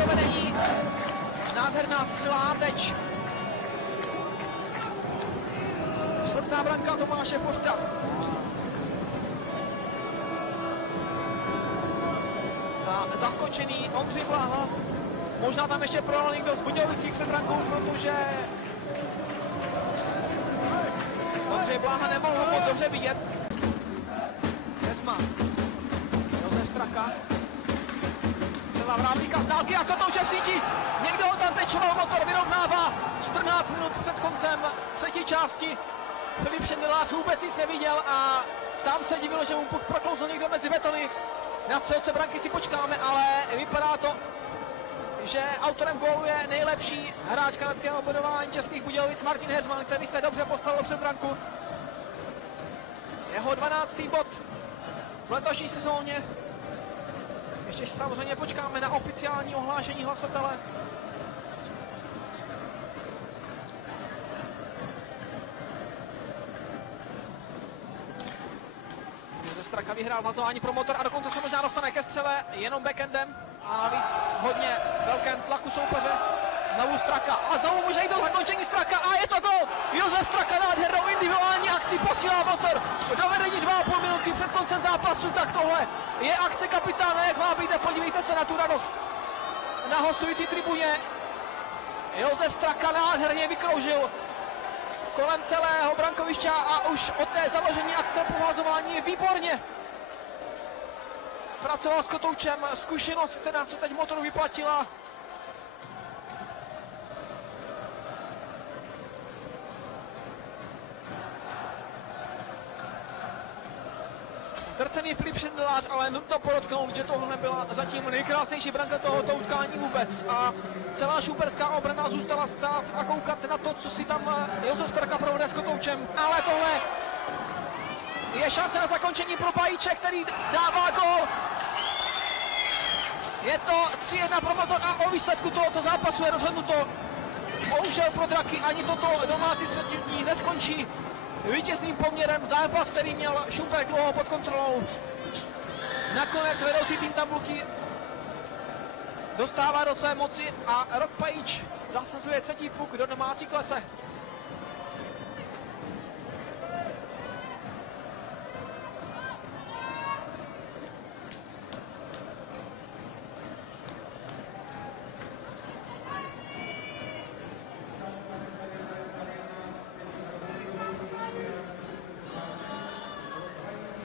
do vedení. Nádherná střela teď. Čtvrtá branka Tomáše Forta. A zaskočený Ondřej Bláha. Možná tam ještě prohrál někdo z Budějovických před brankou, protože Ondřej Bláha nemohl moc dobře vidět. Heřman. Josef Straka. Střela Vrávlíka z dálky a Kotouče v síti. Někdo ho tam tečoval, motor vyrovnává. 14 minut před koncem třetí části. Filip Šendelář vůbec nic neviděl a sám se divil, že mu proklouzl někdo mezi betony. Na střelce branky si počkáme, ale vypadá to, že autorem gólu je nejlepší hráč kanadského bodování Českých Budějovic Martin Heřman, který se dobře postavil před branku. Jeho 12. bod v letošní sezóně. Ještě si samozřejmě počkáme na oficiální ohlášení hlasatele. Straka vyhrál vazování pro motor a dokonce se možná dostane ke střele jenom backendem a navíc hodně velkém tlaku soupeře. Znovu Straka a znovu může jít do zakončení Straka a je to gol! Josef Straka nádhernou individuální akci posílá motor do vedení 2,5 minuty před koncem zápasu, tak tohle je akce kapitána, jak má být, podívejte se na tu radost na hostující tribuně. Josef Straka nádherně vykroužil kolem celého brankoviště a už od té založení akce povazování je výborně. Pracoval s Kotoučem, zkušenost, která se teď motoru vyplatila. Zdrcený Filip Šendelář, ale nutno podotknout, že tohle nebyla zatím nejkrásnější branka tohoto utkání vůbec. A celá šuperská obrana zůstala stát a koukat na to, co si tam Josef Straka provede s Kotoučem. Ale tohle je šance na zakončení pro Bajíče, který dává gól. Je to 3-1 pro motor a o výsledku tohoto zápasu je rozhodnuto. Bohužel pro Draky ani toto domácí střetí neskončí vítězným poměrem. Zápas, který měl Šumperk dlouho pod kontrolou. Nakonec vedoucí tým tabulky dostává do své moci a Rok Pajíč zasazuje třetí puk do domácí klece.